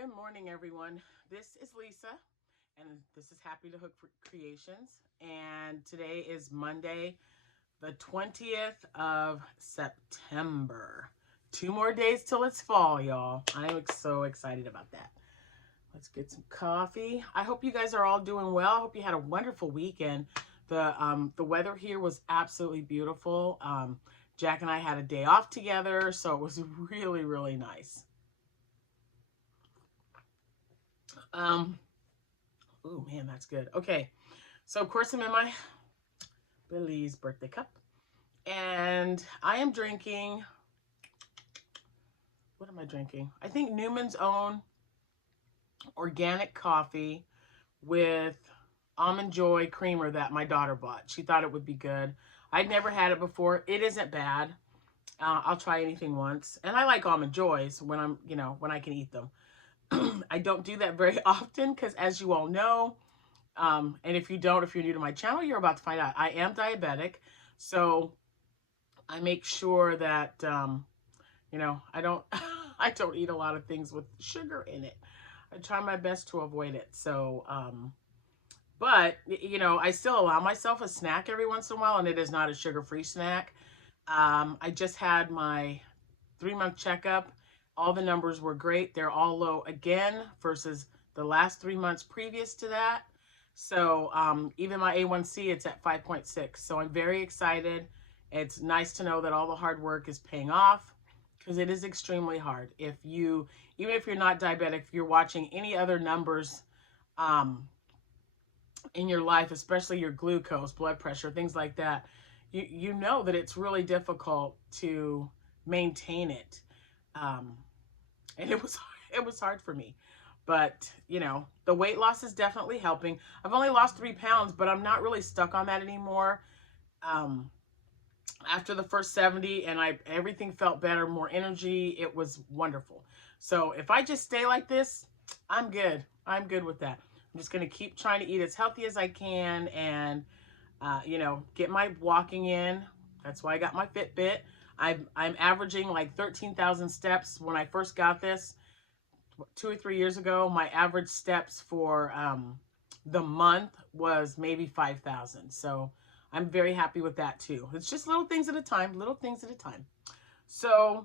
Good morning, everyone. This is Lisa, and this is Happy to Hook Creations. And today is Monday, the 20th of September. 2 more days till it's fall, y'all. I'm so excited about that. Let's get some coffee. I hope you guys are all doing well. I hope you had a wonderful weekend. The weather here was absolutely beautiful. Jack and I had a day off together, so it was really, really nice. Oh man, that's good. Okay, so of course I'm in my Billy's birthday cup, and I am drinking. What am I drinking? I think Newman's Own organic coffee with almond joy creamer that my daughter bought. She thought it would be good. I'd never had it before. It isn't bad. I'll try anything once, and I like almond joys when when I can eat them. I don't do that very often because, as you all know, and if you're new to my channel, you're about to find out. I am diabetic, so I make sure that I don't I don't eat a lot of things with sugar in it. I try my best to avoid it. So, but I still allow myself a snack every once in a while, and it is not a sugar-free snack. I just had my 3-month checkup. All the numbers were great. They're all low again versus the last 3 months previous to that. So even my A1C, it's at 5.6. So I'm very excited. It's nice to know that all the hard work is paying off because it is extremely hard. Even if you're not diabetic, if you're watching any other numbers in your life, especially your glucose, blood pressure, things like that, you know that it's really difficult to maintain it. And it was hard for me. But, the weight loss is definitely helping. I've only lost 3 pounds, but I'm not really stuck on that anymore. After the first 70, and everything felt better, more energy. It was wonderful. So if I just stay like this, I'm good. I'm good with that. I'm just going to keep trying to eat as healthy as I can and, get my walking in. That's why I got my Fitbit. I'm averaging like 13,000 steps. When I first got this 2 or 3 years ago, my average steps for the month was maybe 5,000. So I'm very happy with that too. It's just little things at a time, little things at a time. So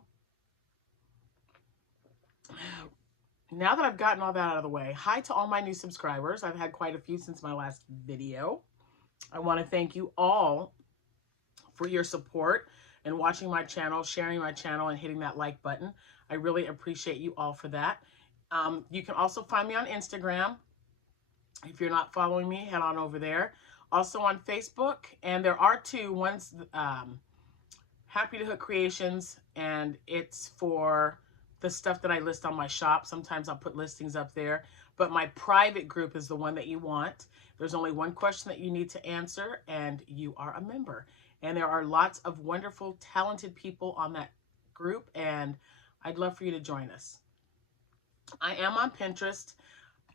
now that I've gotten all that out of the way, hi to all my new subscribers. I've had quite a few since my last video. I want to thank you all for your support and watching my channel, sharing my channel, and hitting that like button. I really appreciate you all for that. You can also find me on Instagram. If you're not following me, head on over there. Also on Facebook, and there are two. One's Happy to Hook Creations, and it's for the stuff that I list on my shop. Sometimes I'll put listings up there, but my private group is the one that you want. There's only one question that you need to answer, and you are a member. And there are lots of wonderful, talented people on that group, and I'd love for you to join us. I am on Pinterest.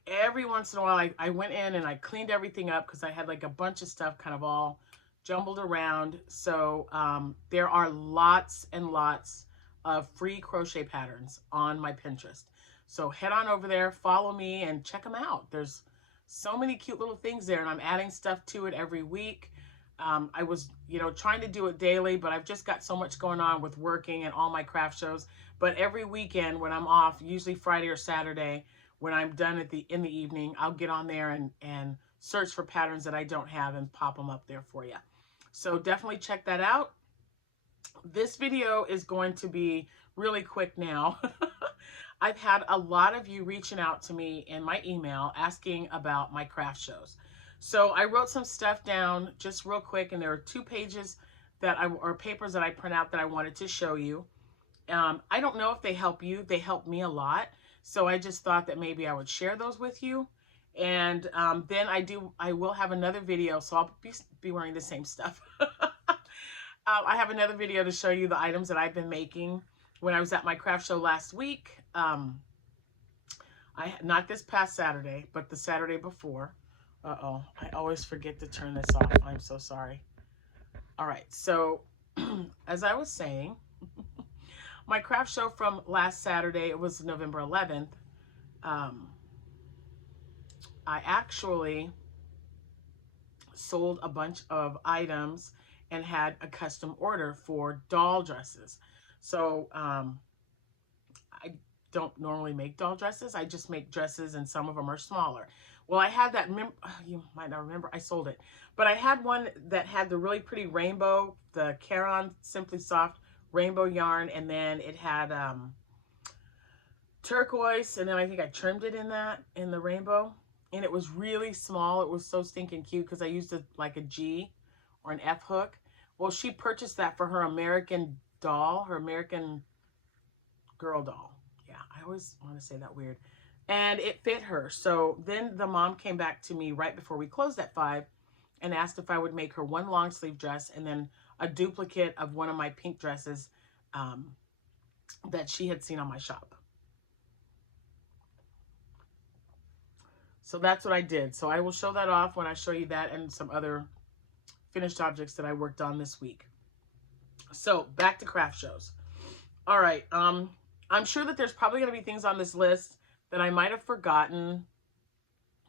Every once in a while, I went in and I cleaned everything up because I had like a bunch of stuff kind of all jumbled around. So there are lots and lots of free crochet patterns on my Pinterest. So head on over there, follow me, and check them out. There's so many cute little things there, and I'm adding stuff to it every week. I was, trying to do it daily, but I've just got so much going on with working and all my craft shows. But every weekend when I'm off, usually Friday or Saturday, when I'm done in the evening, I'll get on there and search for patterns that I don't have and pop them up there for you. So definitely check that out. This video is going to be really quick now. I've had a lot of you reaching out to me in my email asking about my craft shows. So I wrote some stuff down just real quick, and there are 2 pages or papers that I print out that I wanted to show you. I don't know if they help you. They help me a lot. So I just thought that maybe I would share those with you. And then I will have another video, so I'll be wearing the same stuff. I have another video to show you the items that I've been making when I was at my craft show last week. Not this past Saturday, but the Saturday before. Uh-oh, I always forget to turn this off. I'm so sorry. All right, so as I was saying, my craft show from last Saturday, it was November 11th. Um, I actually sold a bunch of items and had a custom order for doll dresses. So I don't normally make doll dresses. I just make dresses and some of them are smaller. Well, I had that, you might not remember, I sold it. But I had one that had the really pretty rainbow, the Caron Simply Soft rainbow yarn, and then it had turquoise, and then I think I trimmed it in the rainbow. And it was really small. It was so stinking cute because I used it like a G or an F hook. Well, she purchased that for her American doll, her American girl doll. Yeah, I always want to say that weird. And it fit her. So then the mom came back to me right before we closed at 5 and asked if I would make her one long sleeve dress and then a duplicate of one of my pink dresses that she had seen on my shop. So that's what I did. So I will show that off when I show you that and some other finished objects that I worked on this week. So back to craft shows. All right. I'm sure that there's probably going to be things on this list that I might have forgotten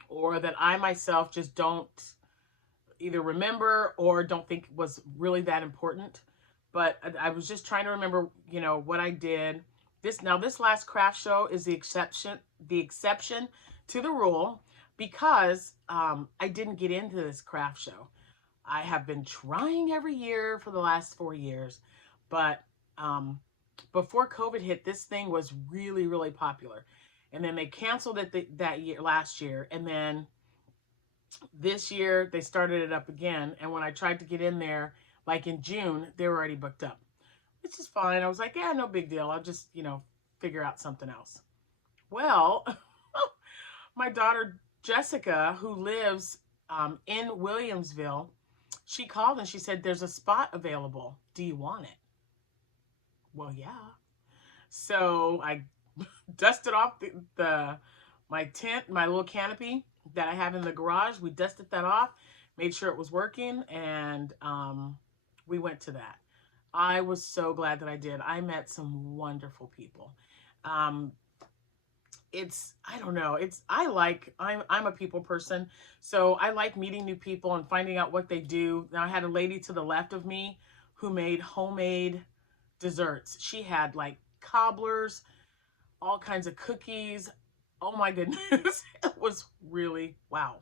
or that I myself just don't either remember or don't think was really that important. But I was just trying to remember, you know, what I did. This last craft show is the exception to the rule because I didn't get into this craft show. I have been trying every year for the last 4 years, but before COVID hit, this thing was really, really popular. And then they canceled it last year. And then this year they started it up again. And when I tried to get in there, like in June, they were already booked up, which is fine. I was like, yeah, no big deal. I'll just, you know, figure out something else. Well, my daughter Jessica, who lives in Williamsville, she called and she said, there's a spot available. Do you want it? Well, yeah. So I dusted off my tent, my little canopy that I have in the garage. We dusted that off, made sure it was working, and we went to that. I was so glad that I did. I met some wonderful people. I don't know, I'm a people person, so I like meeting new people and finding out what they do. Now I had a lady to the left of me who made homemade desserts. She had like cobblers, all kinds of cookies. Oh my goodness. It was really wow.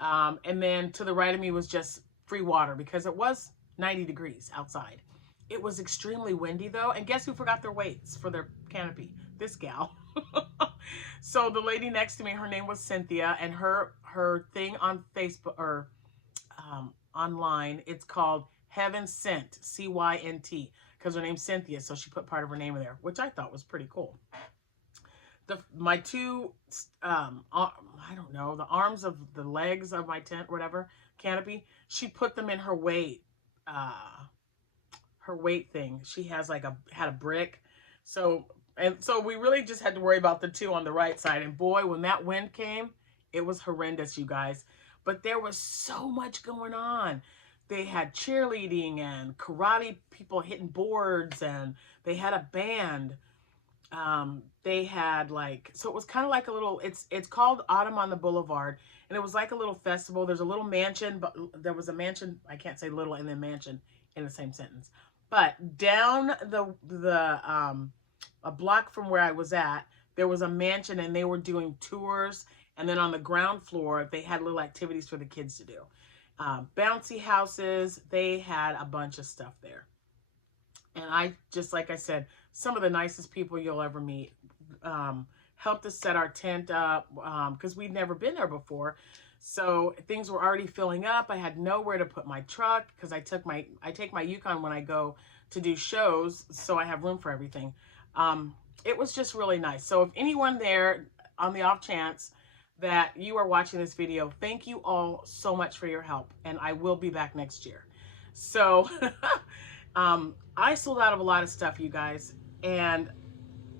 And then to the right of me was just free water because it was 90 degrees outside. It was extremely windy though. And guess who forgot their weights for their canopy? This gal. So the lady next to me, her name was Cynthia, and her thing on Facebook or online, it's called Heaven Sent, CYNT, because her name's Cynthia, so she put part of her name in there, which I thought was pretty cool. My two, I don't know, the arms of the legs of my tent, whatever, canopy, she put them in her weight thing. She has like had a brick. So we really just had to worry about the two on the right side. And boy, when that wind came, it was horrendous, you guys. But there was so much going on. They had cheerleading and karate people hitting boards, and they had a band. They had like, so it was kind of like a little, it's called Autumn on the Boulevard, and it was like a little festival. There's a little mansion, but there was a mansion, I can't say little and then mansion in the same sentence. But down a block from where I was at, there was a mansion, and they were doing tours. And then on the ground floor, they had little activities for the kids to do. Bouncy houses, they had a bunch of stuff there. And I, just like I said, some of the nicest people you'll ever meet. Helped us set our tent up because we'd never been there before. So things were already filling up. I had nowhere to put my truck because I take my Yukon when I go to do shows, so I have room for everything. It was just really nice. So if anyone there, on the off chance that you are watching this video, thank you all so much for your help, and I will be back next year. So I sold out of a lot of stuff, you guys, and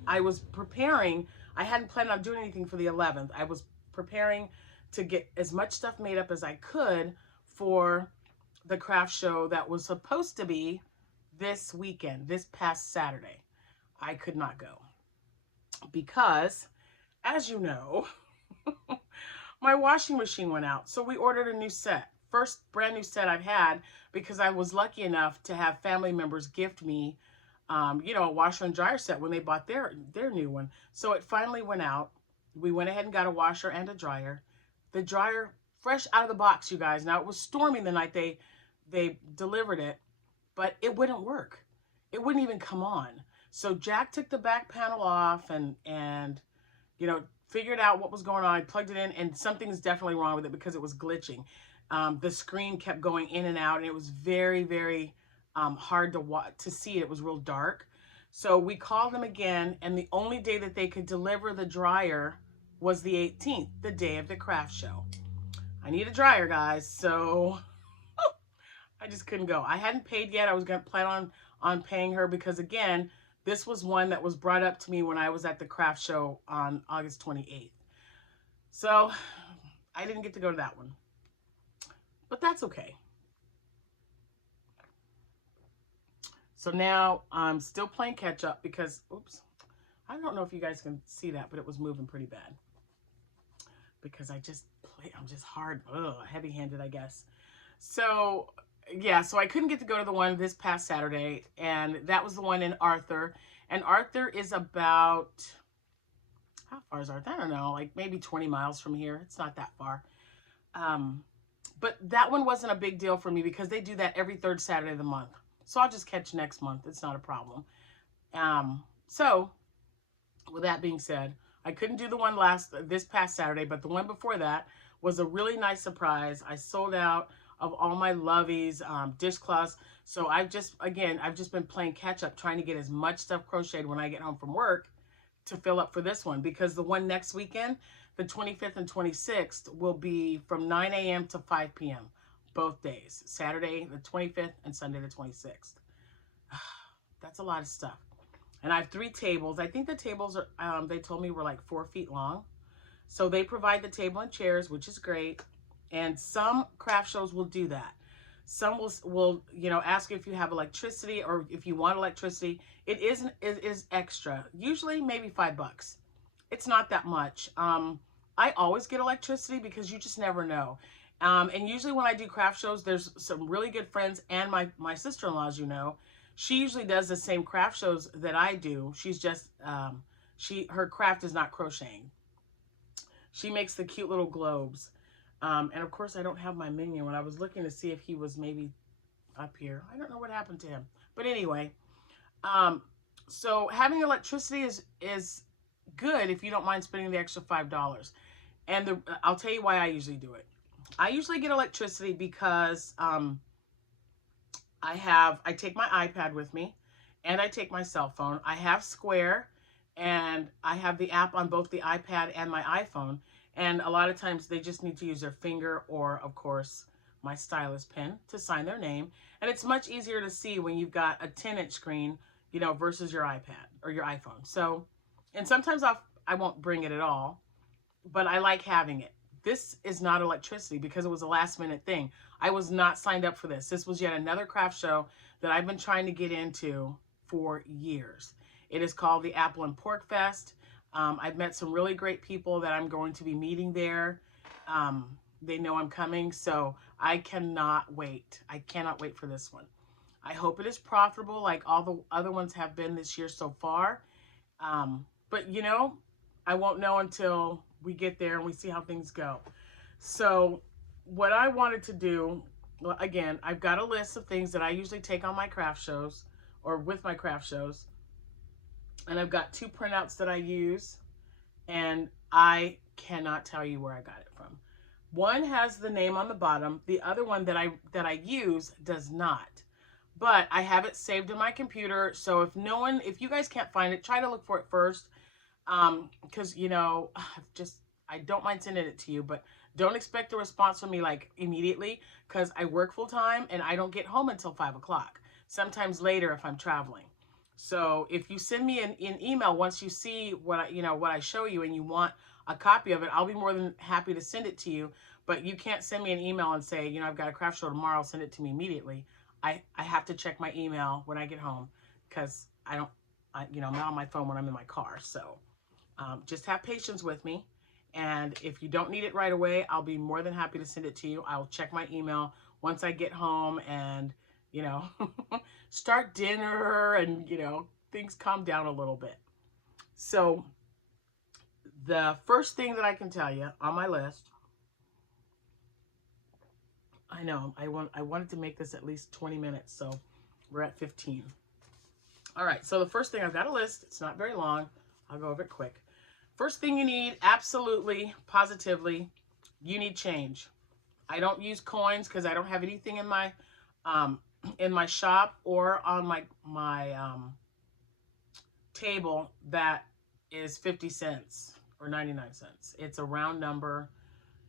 I was preparing. I hadn't planned on doing anything for the 11th. I was preparing to get as much stuff made up as I could for the craft show that was supposed to be this weekend, this past Saturday. I could not go because as you know, my washing machine went out. So we ordered a new set. First brand new set I've had because I was lucky enough to have family members gift me, a washer and dryer set when they bought their new one. So it finally went out. We went ahead and got a washer and a dryer. The dryer, fresh out of the box, you guys. Now, it was storming the night they delivered it, but it wouldn't work. It wouldn't even come on. So Jack took the back panel off and figured out what was going on. I plugged it in, and something's definitely wrong with it because it was glitching. The screen kept going in and out, and it was very, very hard to see it. It was real dark. So we called them again, and the only day that they could deliver the dryer was the 18th, the day of the craft show. I need a dryer, guys, so I just couldn't go. I hadn't paid yet. I was going to plan on paying her because, again, this was one that was brought up to me when I was at the craft show on August 28th. So I didn't get to go to that one. But that's okay. So now I'm still playing catch up because, oops, I don't know if you guys can see that, but it was moving pretty bad. Because I'm just hard, heavy-handed, I guess. So yeah, so I couldn't get to go to the one this past Saturday, and that was the one in Arthur. And Arthur is about, how far is Arthur? I don't know, like maybe 20 miles from here. It's not that far. But that one wasn't a big deal for me because they do that every third Saturday of the month. So I'll just catch next month. It's not a problem. So with that being said, I couldn't do the one this past Saturday, but the one before that was a really nice surprise. I sold out of all my Loveys, dishcloths. So I've just been playing catch up, trying to get as much stuff crocheted when I get home from work to fill up for this one, because the one next weekend, the 25th and 26th, will be from 9 a.m. to 5 p.m. both days, Saturday the 25th and Sunday the 26th. That's a lot of stuff. And I have 3 tables. I think the tables are, they told me were like 4 feet long. So they provide the table and chairs, which is great. And some craft shows will do that. Some will ask you if you have electricity or if you want electricity. It is extra. Usually maybe $5. It's not that much. I always get electricity because you just never know. And usually when I do craft shows, there's some really good friends, and my sister-in-law, as you know, she usually does the same craft shows that I do. She's just, her craft is not crocheting. She makes the cute little globes. And of course I don't have my minion. When I was looking to see if he was maybe up here, I don't know what happened to him. But anyway, so having electricity is good if you don't mind spending the extra $5. And I'll tell you why I usually do it. I usually get electricity because I take my iPad with me, and I take my cell phone. I have Square, and I have the app on both the iPad and my iPhone. And a lot of times they just need to use their finger or, of course, my stylus pen to sign their name. And it's much easier to see when you've got a 10-inch screen, versus your iPad or your iPhone. So, and sometimes I won't bring it at all, but I like having it. This is not electricity because it was a last-minute thing. I was not signed up for this. This was yet another craft show that I've been trying to get into for years. It is called the Apple and Pork Fest. I've met some really great people that I'm going to be meeting there. They know I'm coming, so I cannot wait. I cannot wait for this one. I hope it is profitable like all the other ones have been this year so far. But, I won't know until we get there and we see how things go. So what I wanted to do, well, again, I've got a list of things that I usually take on my craft shows or with my craft shows. And I've got 2 printouts that I use, and I cannot tell you where I got it from. One has the name on the bottom. The other one that I use does not. But I have it saved in my computer, so if you guys can't find it, try to look for it first. Because, I don't mind sending it to you, but don't expect a response from me like immediately, because I work full time and I don't get home until 5 o'clock. Sometimes later if I'm traveling. So if you send me an email once you see what I show you and you want a copy of it, I'll be more than happy to send it to you. But you can't send me an email and say, I've got a craft show tomorrow, send it to me immediately. I have to check my email when I get home because I'm not on my phone when I'm in my car. So Just have patience with me. And if you don't need it right away, I'll be more than happy to send it to you. I'll check my email once I get home and, you know, start dinner and, you know, things calm down a little bit. So the first thing that I can tell you on my list, I know I wanted to make this at least 20 minutes, so we're at 15. All right, so the first thing, I've got a list. It's not very long. I'll go over it quick. First thing you need, absolutely, positively, you need change. I don't use coins because I don't have anything in my shop or on my table that is 50 cents or 99 cents. It's a round number,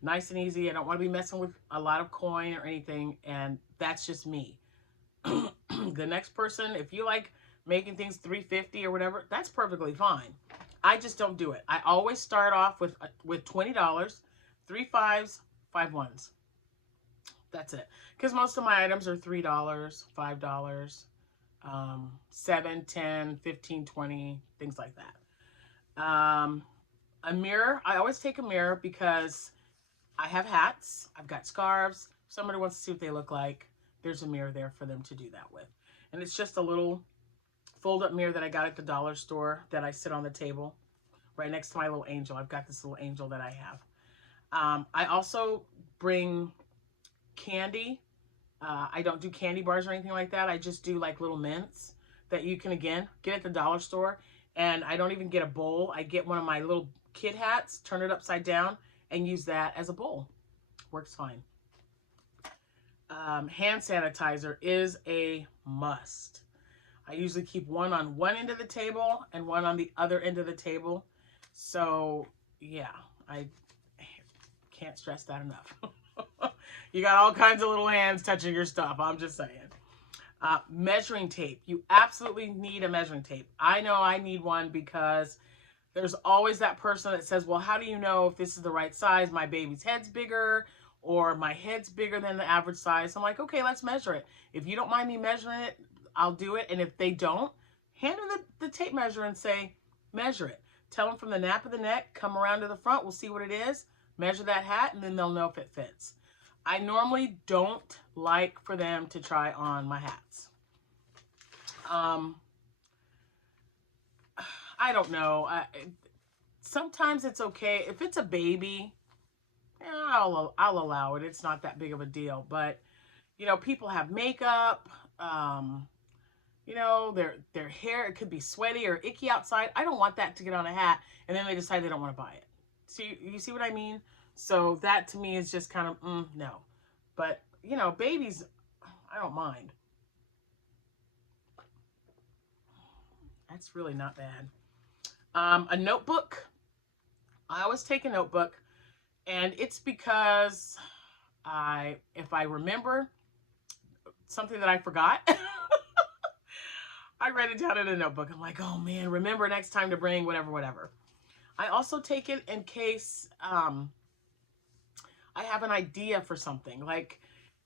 nice and easy. I don't want to be messing with a lot of coin or anything, and that's just me. The next person, if you like making things 350 or whatever, that's perfectly fine. I just don't do it. I always start off with $20, 3 5s, 5 1s. That's it. Because most of my items are $3, $5, 7, 10, 15, 20, things like that. A mirror. I always take a mirror because I have hats. I've got scarves. If somebody wants to see what they look like, there's a mirror there for them to do that with. And it's just a little fold-up mirror that I got at the dollar store that I sit on the table right next to my little angel. I've got this little angel that I have. I also bring candy. I don't do candy bars or anything like that. I just do like little mints that you can, again, get at the dollar store. And I don't even get a bowl. I get one of my little kid hats, turn it upside down, and use that as a bowl. Works fine. Hand sanitizer is a must. I usually keep one on one end of the table and one on the other end of the table. So, yeah, I can't stress that enough. You got all kinds of little hands touching your stuff. I'm just saying. Measuring tape. You absolutely need a measuring tape. I know I need one because there's always that person that says, well, how do you know if this is the right size? My baby's head's bigger or my head's bigger than the average size. I'm like, okay, let's measure it. If you don't mind me measuring it, I'll do it. And if they don't, hand them the tape measure and say, measure it. Tell them from the nape of the neck, come around to the front. We'll see what it is. Measure that hat, and then they'll know if it fits. I normally don't like for them to try on my hats. I don't know. Sometimes it's okay. If it's a baby, I'll allow it. It's not that big of a deal. But, you know, people have makeup. You know, their hair, it could be sweaty or icky outside. I don't want that to get on a hat, and then they decide they don't want to buy it. So you see what I mean? So that to me is just kind of, no. But, you know, babies, I don't mind. That's really not bad. A notebook. I always take a notebook, and it's because if I remember something that I forgot, I write it down in a notebook. I'm like, oh man, remember next time to bring whatever. I also take it in case I have an idea for something. Like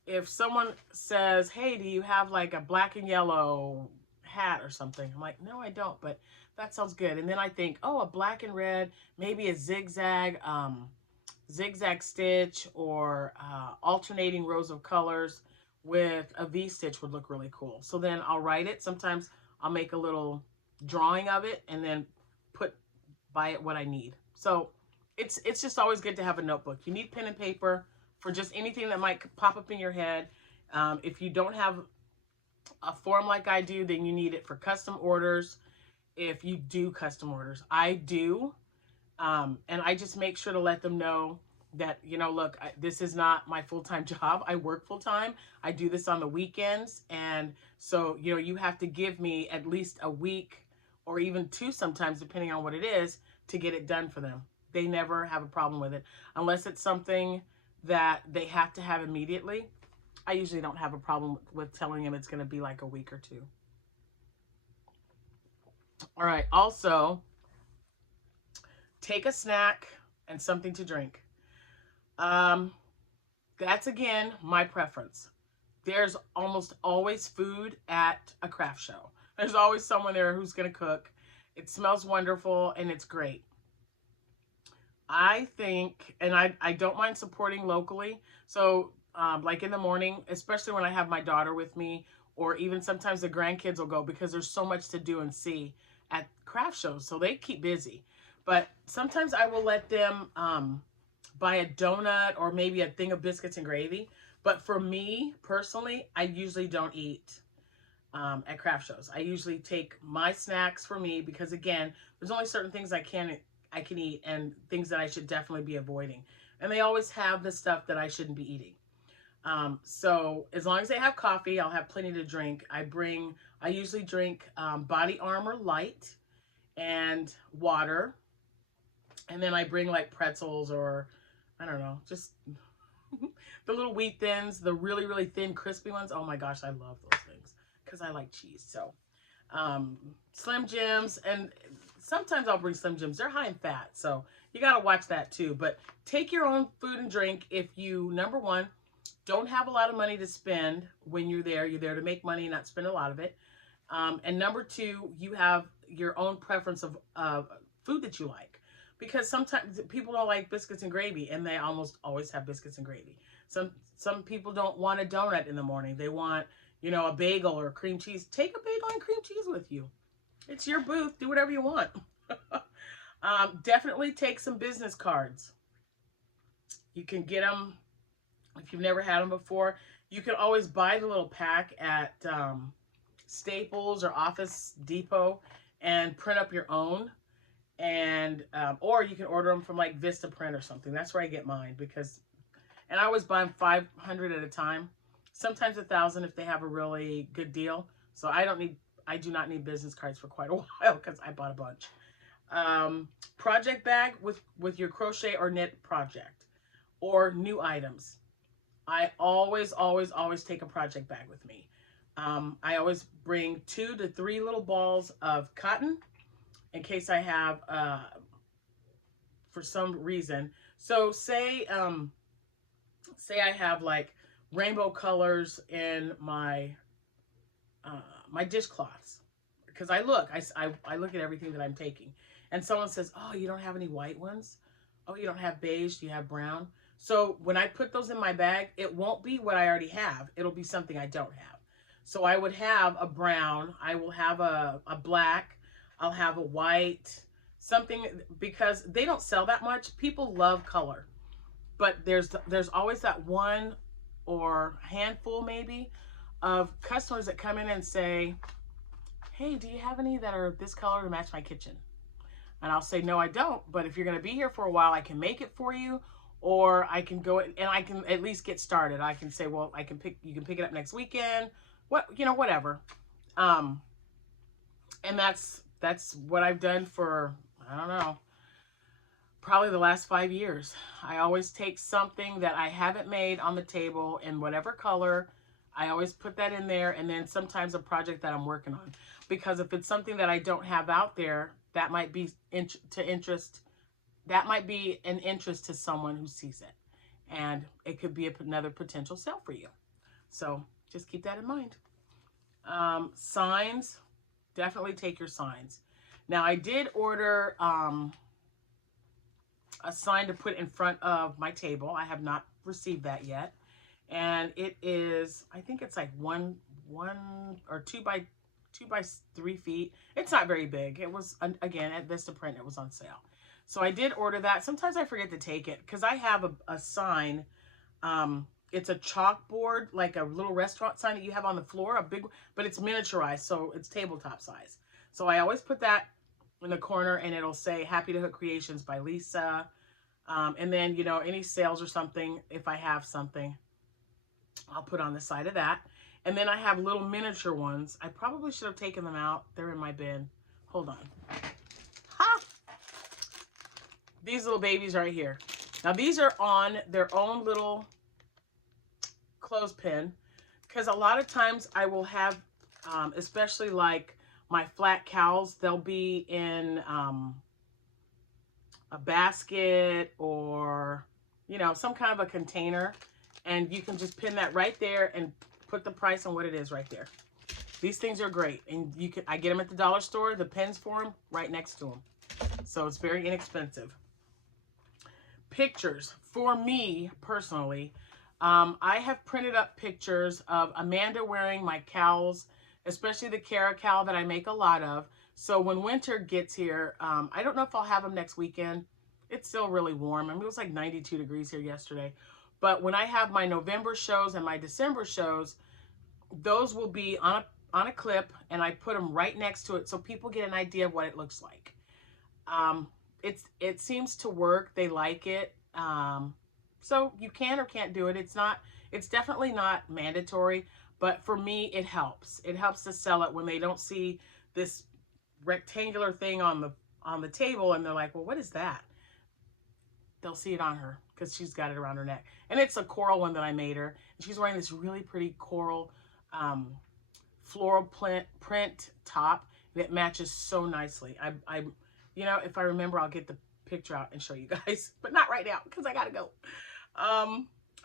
if someone says, hey, do you have like a black and yellow hat or something? I'm like, no, I don't, but that sounds good. And then I think, oh, a black and red, maybe a zigzag stitch or alternating rows of colors with a V-stitch would look really cool. So then I'll write it. Sometimes I'll make a little drawing of it and then put by it what I need. So it's just always good to have a notebook. You need pen and paper for just anything that might pop up in your head. If you don't have a form like I do, then you need it for custom orders. If you do custom orders, I do. And I just make sure to let them know that, you know, look, this is not my full-time job. I work full-time. I do this on the weekends. And so, you know, you have to give me at least a week or even 2 sometimes, depending on what it is, to get it done for them. They never have a problem with it. Unless it's something that they have to have immediately, I usually don't have a problem with telling them it's going to be like a week or 2. All right. Also, take a snack and something to drink. That's, again, my preference. There's almost always food at a craft show. There's always someone there who's going to cook. It smells wonderful and it's great. I think, and I don't mind supporting locally. So like in the morning, especially when I have my daughter with me, or even sometimes the grandkids will go because there's so much to do and see at craft shows. So they keep busy. But sometimes I will let them buy a donut or maybe a thing of biscuits and gravy. But for me personally, I usually don't eat at craft shows. I usually take my snacks for me because again, there's only certain things I can eat and things that I should definitely be avoiding. And they always have the stuff that I shouldn't be eating. So as long as they have coffee, I'll have plenty to drink. I usually drink Body Armor Light and water. And then I bring like pretzels or, I don't know, just the little wheat thins, the really, really thin, crispy ones. Oh my gosh, I love those things because I like cheese. So Slim Jims, and sometimes I'll bring Slim Jims. They're high in fat, so you got to watch that too. But take your own food and drink if you, number one, don't have a lot of money to spend when you're there. You're there to make money, not spend a lot of it. And number two, you have your own preference of food that you like. Because sometimes people don't like biscuits and gravy, and they almost always have biscuits and gravy. Some people don't want a donut in the morning. They want, you know, a bagel or cream cheese. Take a bagel and cream cheese with you. It's your booth. Do whatever you want. Definitely take some business cards. You can get them if you've never had them before. You can always buy the little pack at Staples or Office Depot and print up your own. And or you can order them from like Vistaprint or something. That's where I get mine because, and I always buy them 500 at a time, sometimes 1,000 if they have a really good deal. So I do not need business cards for quite a while because I bought a bunch. Project bag with your crochet or knit project or new items. I always take a project bag with me. I always bring 2 to 3 little balls of cotton in case I have, for some reason. So say I have like rainbow colors in my my dishcloths, because I look at everything that I'm taking, and someone says, "Oh, you don't have any white ones? Oh, you don't have beige? Do you have brown?" So when I put those in my bag, it won't be what I already have. It'll be something I don't have. So I would have a brown. I will have a black. I'll have a white, something, because they don't sell that much. People love color, but there's always that one or handful maybe of customers that come in and say, "Hey, do you have any that are this color to match my kitchen?" And I'll say, "No, I don't, but if you're going to be here for a while, I can make it for you, or I can go and I can at least get started. I can say, well, you can pick it up next weekend, whatever." And that's what I've done for, I don't know, probably the last 5 years. I always take something that I haven't made on the table in whatever color. I always put that in there, and then sometimes a project that I'm working on. Because if it's something that I don't have out there, that might be an interest to someone who sees it. And it could be another potential sale for you. So just keep that in mind. Signs. Definitely take your signs. Now, I did order a sign to put in front of my table. I have not received that yet. And it is, I think it's like one or 2 by 3 feet. It's not very big. It was, again, at Vistaprint, it was on sale. So I did order that. Sometimes I forget to take it because I have a sign. It's a chalkboard, like a little restaurant sign that you have on the floor, a big, but it's miniaturized, so it's tabletop size. So I always put that in the corner, and it'll say Happy to Hook Creations by Lisa. And then, you know, any sales or something, if I have something, I'll put on the side of that. And then I have little miniature ones. I probably should have taken them out. They're in my bin. Hold on. Ha! These little babies right here. Now, these are on their own little clothespin, because a lot of times I will have, especially like my flat cowls, they'll be in a basket or, you know, some kind of a container, and you can just pin that right there and put the price on what it is right there. These things are great, and I get them at the dollar store, the pins for them right next to them, so it's very inexpensive. pictures for me personally. I have printed up pictures of Amanda wearing my cowls, especially the Cara cowl that I make a lot of. So when winter gets here, I don't know if I'll have them next weekend. It's still really warm. I mean, it was like 92 degrees here yesterday. But when I have my November shows and my December shows, those will be on a clip, and I put them right next to it so people get an idea of what it looks like. It seems to work. They like it. So you can or can't do it. It's definitely not mandatory, but for me, it helps. It helps to sell it when they don't see this rectangular thing on the table and they're like, well, what is that? They'll see it on her because she's got it around her neck. And it's a coral one that I made her. And she's wearing this really pretty coral floral print top that matches so nicely. I you know, if I remember, I'll get the picture out and show you guys, but not right now because I gotta go.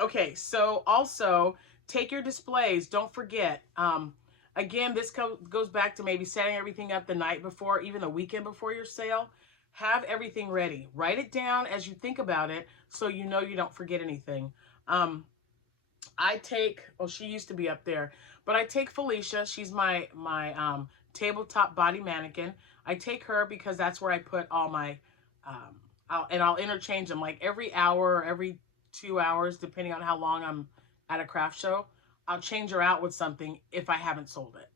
Okay, so also take your displays. Don't forget. Again, this goes back to maybe setting everything up the night before, even the weekend before your sale. Have everything ready. Write it down as you think about it so you know you don't forget anything. I take, well, she used to be up there, but I take Felicia. She's my tabletop body mannequin. I take her because that's where I put all my, I'll interchange them like every hour or every 2 hours, depending on how long I'm at a craft show. I'll change her out with something if I haven't sold it.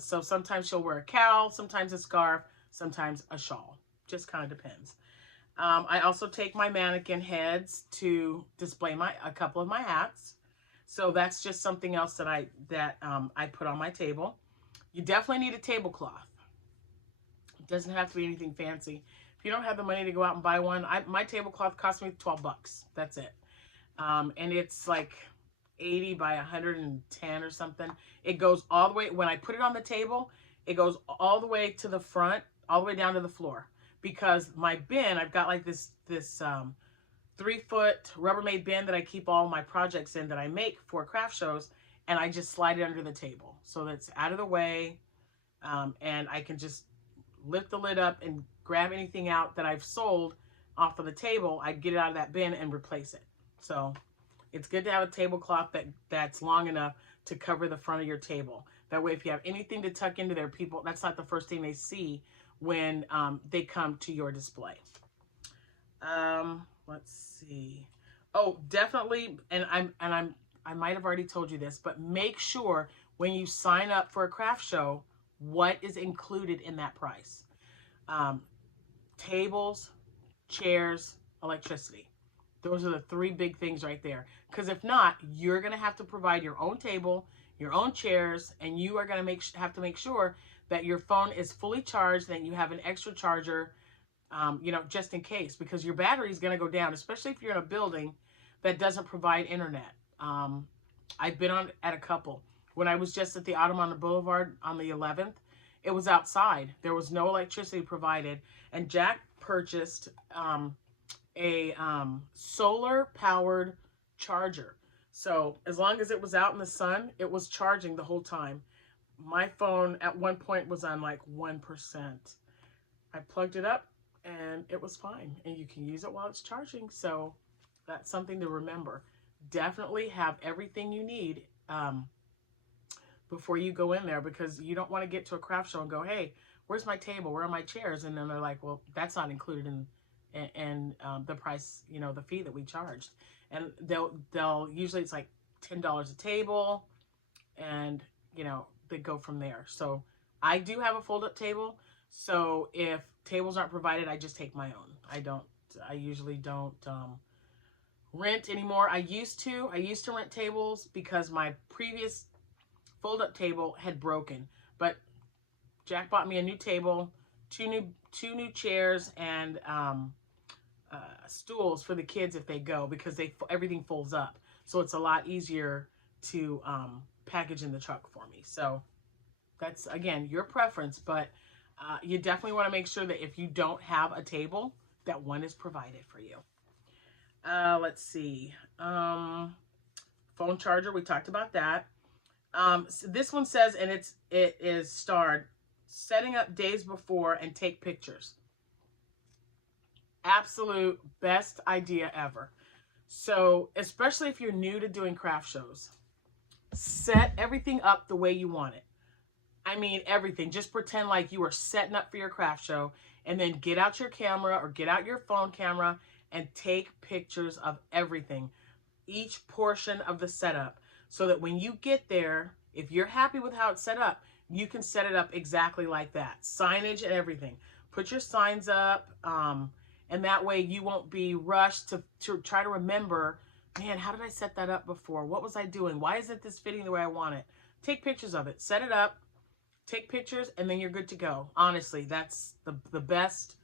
So sometimes she'll wear a cowl, sometimes a scarf, sometimes a shawl. Just kind of depends. I also take my mannequin heads to display a couple of my hats. So that's just something else that I put on my table. You definitely need a tablecloth. It doesn't have to be anything fancy. If you don't have the money to go out and buy one, my tablecloth cost me 12 bucks. That's it. And it's like 80 by 110 or something. It goes all the way, when I put it on the table, it goes all the way to the front, all the way down to the floor. Because my bin, I've got like this 3-foot Rubbermaid bin that I keep all my projects in that I make for craft shows, and I just slide it under the table. So that's out of the way, and I can just lift the lid up and grab anything out that I've sold off of the table. I get it out of that bin and replace it. So it's good to have a tablecloth that's long enough to cover the front of your table. That way, if you have anything to tuck into there, people, that's not the first thing they see when they come to your display. Let's see. Oh, definitely, and I might have already told you this, but make sure when you sign up for a craft show, what is included in that price. Tables, chairs, electricity. Those are the 3 big things right there. Because if not, you're going to have to provide your own table, your own chairs, and you are going to have to make sure that your phone is fully charged, that you have an extra charger, you know, just in case, because your battery is going to go down, especially if you're in a building that doesn't provide internet. I've been at a couple. When I was just at the Audubon Boulevard on the 11th, it was outside. There was no electricity provided, and Jack purchased a solar-powered charger. So as long as it was out in the sun, it was charging the whole time. My phone at one point was on like 1%. I plugged it up and it was fine. And you can use it while it's charging. So that's something to remember. Definitely have everything you need before you go in there, because you don't want to get to a craft show and go, hey, where's my table? Where are my chairs? And then they're like, well, that's not included in the price, you know, the fee that we charged. And they'll usually, it's like $10 a table, and, you know, they go from there. So I do have a fold-up table. So if tables aren't provided, I just take my own. I usually don't rent anymore. I used to rent tables because my previous fold-up table had broken. But Jack bought me a new table, two new chairs, and stools for the kids if they go, because everything folds up. So it's a lot easier to package in the truck for me. So that's, again, your preference, but you definitely want to make sure that if you don't have a table, that one is provided for you. Let's see. Phone charger, we talked about that. So this one says, and it is starred, setting up days before and take pictures. Absolute best idea ever. So, especially if you're new to doing craft shows, set everything up the way you want it. I mean, everything. Just pretend like you are setting up for your craft show, and then get out your camera or get out your phone camera and take pictures of everything, each portion of the setup, so that when you get there, if you're happy with how it's set up, you can set it up exactly like that. Signage and everything. Put your signs up, and that way you won't be rushed to try to remember, man, how did I set that up before? What was I doing? Why isn't this fitting the way I want it? Take pictures of it. Set it up. Take pictures, and then you're good to go. Honestly, that's the best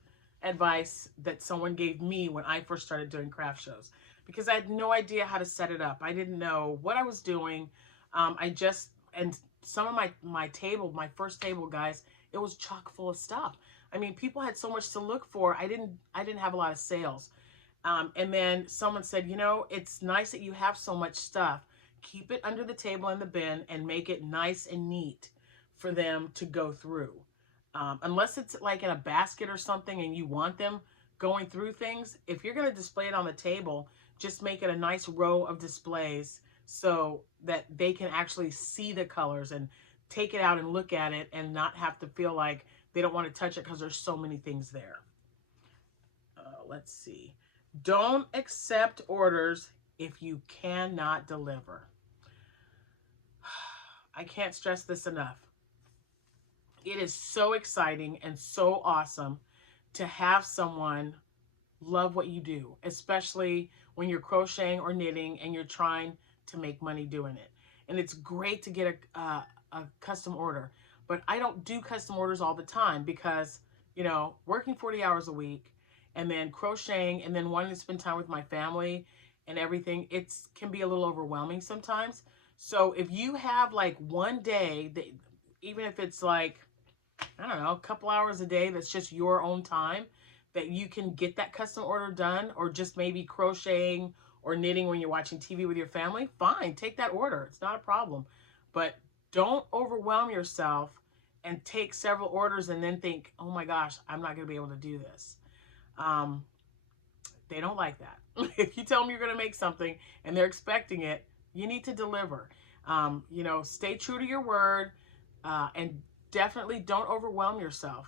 advice that someone gave me when I first started doing craft shows, because I had no idea how to set it up. I didn't know what I was doing. And some of my table, my first table, guys, it was chock full of stuff. I mean, people had so much to look for. I didn't have a lot of sales. And then someone said, you know, it's nice that you have so much stuff. Keep it under the table in the bin and make it nice and neat for them to go through. Unless it's like in a basket or something and you want them going through things, if you're going to display it on the table, just make it a nice row of displays so that they can actually see the colors and take it out and look at it and not have to feel like they don't want to touch it because there's so many things there. Let's see. Don't accept orders if you cannot deliver. I can't stress this enough. It is so exciting and so awesome to have someone love what you do, especially when you're crocheting or knitting and you're trying to make money doing it. And it's great to get a custom order, but I don't do custom orders all the time because, you know, working 40 hours a week and then crocheting and then wanting to spend time with my family and everything, it can be a little overwhelming sometimes. So if you have like one day that, even if it's like, I don't know, a couple hours a day, that's just your own time, that you can get that custom order done, or just maybe crocheting or knitting when you're watching TV with your family, fine, take that order. It's not a problem. But don't overwhelm yourself and take several orders and then think, oh my gosh, I'm not going to be able to do this. They don't like that. If you tell them you're going to make something and they're expecting it, you need to deliver. You know, stay true to your word, and definitely don't overwhelm yourself.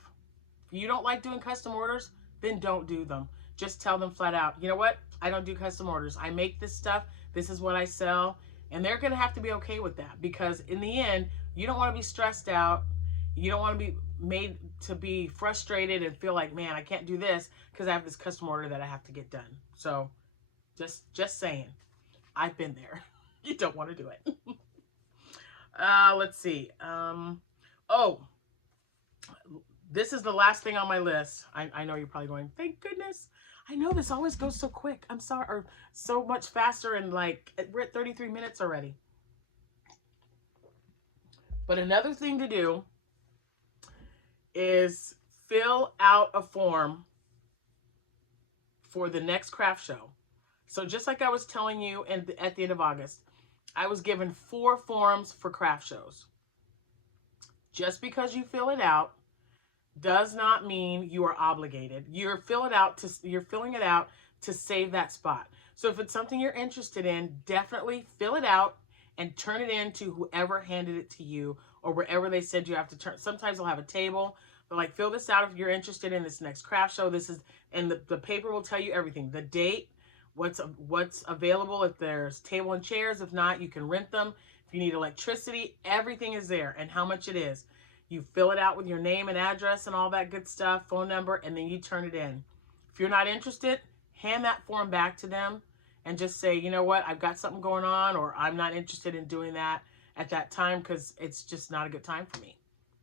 If you don't like doing custom orders, then don't do them. Just tell them flat out, you know what? I don't do custom orders. I make this stuff. This is what I sell. And they're going to have to be okay with that, because in the end, you don't want to be stressed out. You don't want to be made to be frustrated and feel like, man, I can't do this because I have this custom order that I have to get done. So just saying, I've been there. You don't want to do it. Let's see. Oh, this is the last thing on my list. I know you're probably going, thank goodness. I know this always goes so quick. I'm sorry, or so much faster, and like we're at 33 minutes already. But another thing to do is fill out a form for the next craft show. So just like I was telling you at the end of August, I was given 4 forms for craft shows. Just because you fill it out does not mean you are obligated. You're filling it out to save that spot. So if it's something you're interested in, definitely fill it out and turn it in to whoever handed it to you, or wherever they said you have to turn. Sometimes they'll have a table. They're like, fill this out if you're interested in this next craft show. This is, and the paper will tell you everything. The date, what's available, if there's table and chairs. If not, you can rent them. If you need electricity, everything is there, and how much it is. You fill it out with your name and address and all that good stuff, phone number, and then you turn it in. If you're not interested, hand that form back to them and just say, you know what, I've got something going on, or I'm not interested in doing that at that time because it's just not a good time for me.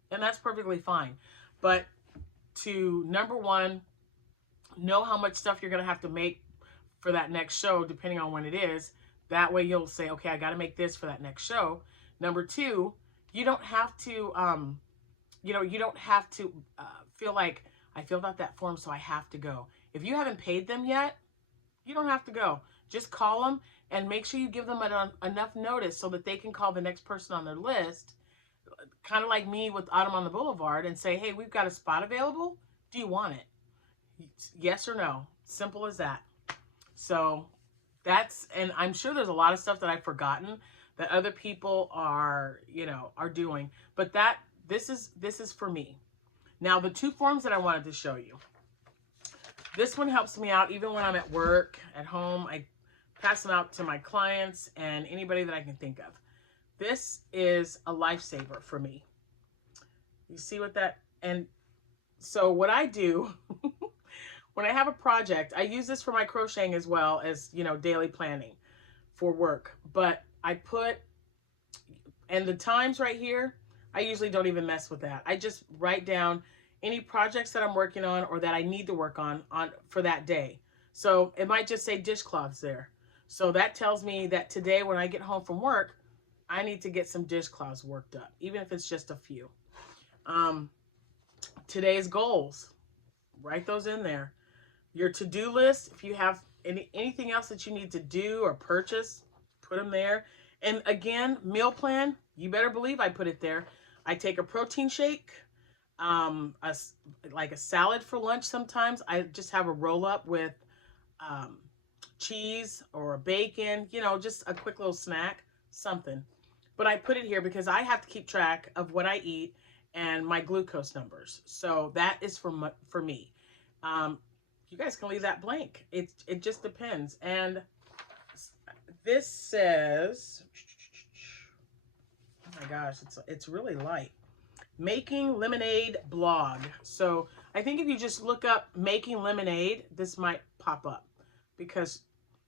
And that's perfectly fine. But to, number one, know how much stuff you're going to have to make for that next show, depending on when it is. That way you'll say, okay, I got to make this for that next show. Number two, you don't have to, you don't have to feel like, I filled out that form, so I have to go. If you haven't paid them yet, you don't have to go. Just call them and make sure you give them enough notice so that they can call the next person on their list, kind of like me with Autumn on the Boulevard, and say, hey, we've got a spot available. Do you want it? Yes or no? Simple as that. So that's, and I'm sure there's a lot of stuff that I've forgotten that other people are, you know, are doing, but this is for me. Now, the two forms that I wanted to show you. This one helps me out even when I'm at work, at home. I pass them out to my clients and anybody that I can think of. This is a lifesaver for me. You see what that, and so what I do when I have a project, I use this for my crocheting as well as, you know, daily planning for work. But I put, and the times right here, I usually don't even mess with that. I just write down any projects that I'm working on or that I need to work on for that day. So it might just say dishcloths there. So that tells me that today when I get home from work, I need to get some dishcloths worked up, even if it's just a few. Today's goals, write those in there. Your to-do list, if you have anything else that you need to do or purchase, put them there. And again, meal plan, you better believe I put it there. I take a protein shake, like a salad for lunch sometimes. I just have a roll-up with cheese or bacon, you know, just a quick little snack, something. But I put it here because I have to keep track of what I eat and my glucose numbers. So that is for me. You guys can leave that blank. It just depends. And this says, oh my gosh, it's really light. Making Lemonade blog. So I think if you just look up Making Lemonade, this might pop up because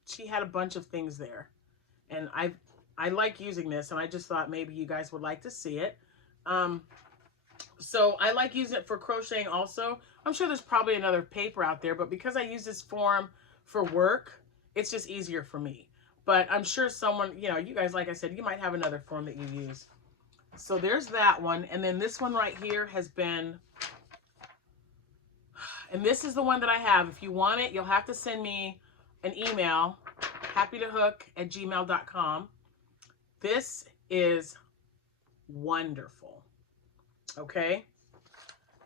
she had a bunch of things there. And I like using this, and I just thought maybe you guys would like to see it. So I like using it for crocheting also. I'm sure there's probably another paper out there, but because I use this form for work, it's just easier for me. But I'm sure someone, you know, you guys, like I said, you might have another form that you use. So there's that one. And then this one right here has been, and this is the one that I have. If you want it, you'll have to send me an email, happytohook@gmail.com. This is wonderful. Okay.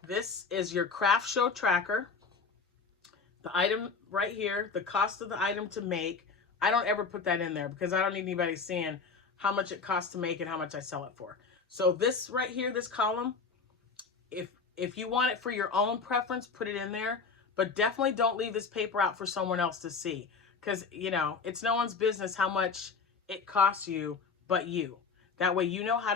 This is your craft show tracker. The item right here, the cost of the item to make. I don't ever put that in there because I don't need anybody seeing how much it costs to make and how much I sell it for. So this right here, this column, if you want it for your own preference, put it in there. But definitely don't leave this paper out for someone else to see. Because, you know, it's no one's business how much it costs you but you. That way you know how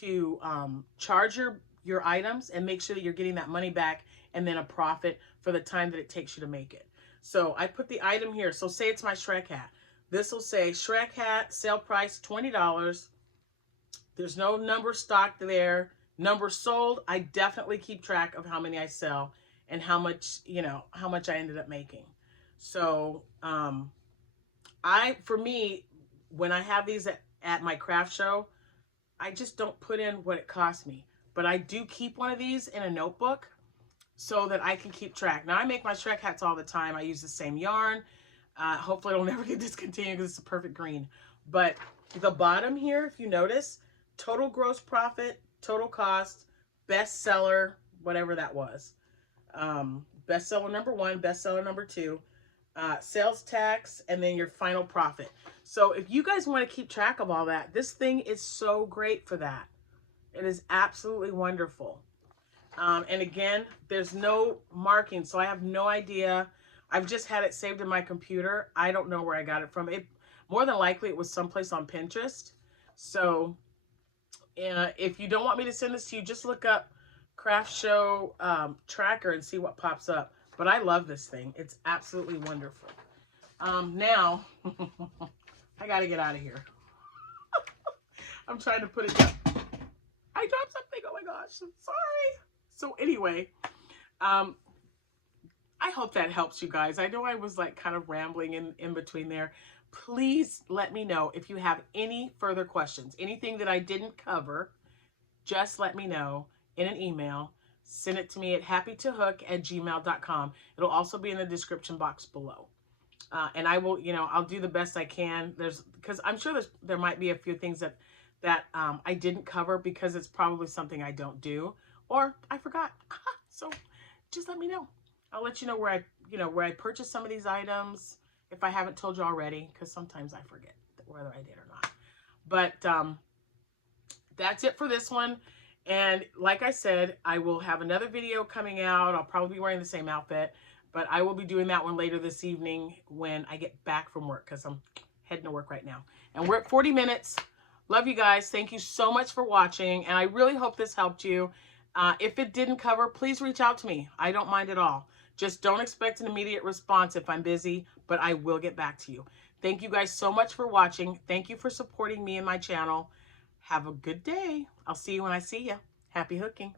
to charge your items and make sure that you're getting that money back and then a profit for the time that it takes you to make it. So I put the item here. So say it's my Shrek hat. This will say Shrek hat, sale price $20. There's no number stocked there. Number sold, I definitely keep track of how many I sell and how much, you know, how much I ended up making. So for me, when I have these at my craft show, I just don't put in what it cost me. But I do keep one of these in a notebook so that I can keep track. Now, I make my Shrek hats all the time. I use the same yarn. Hopefully, it'll never get discontinued because it's a perfect green. But the bottom here, if you notice, total gross profit, total cost, bestseller, whatever that was. Bestseller number 1, bestseller number 2, sales tax, and then your final profit. So if you guys want to keep track of all that, this thing is so great for that. It is absolutely wonderful. And again, there's no marking, so I have no idea. I've just had it saved in my computer. I don't know where I got it from. More than likely, it was someplace on Pinterest. So if you don't want me to send this to you, just look up Craft Show Tracker and see what pops up. But I love this thing. It's absolutely wonderful. Now, I got to get out of here. I'm trying to put it down. I dropped something. Oh my gosh. I'm sorry. So anyway, I hope that helps you guys. I know I was like kind of rambling in between there. Please let me know if you have any further questions. Anything that I didn't cover, just let me know in an email. Send it to me at happytohook@gmail.com. It'll also be in the description box below. And I will, you know, I'll do the best I can. Because I'm sure there might be a few things that I didn't cover because it's probably something I don't do or I forgot. So just let me know. I'll let you know where you know, where I purchased some of these items, if I haven't told you already, because sometimes I forget whether I did or not. But that's it for this one. And like I said, I will have another video coming out. I'll probably be wearing the same outfit, but I will be doing that one later this evening when I get back from work, because I'm heading to work right now. And we're at 40 minutes. Love you guys. Thank you so much for watching. And I really hope this helped you. If it didn't cover, please reach out to me. I don't mind at all. Just don't expect an immediate response if I'm busy, but I will get back to you. Thank you guys so much for watching. Thank you for supporting me and my channel. Have a good day. I'll see you when I see you. Happy hooking.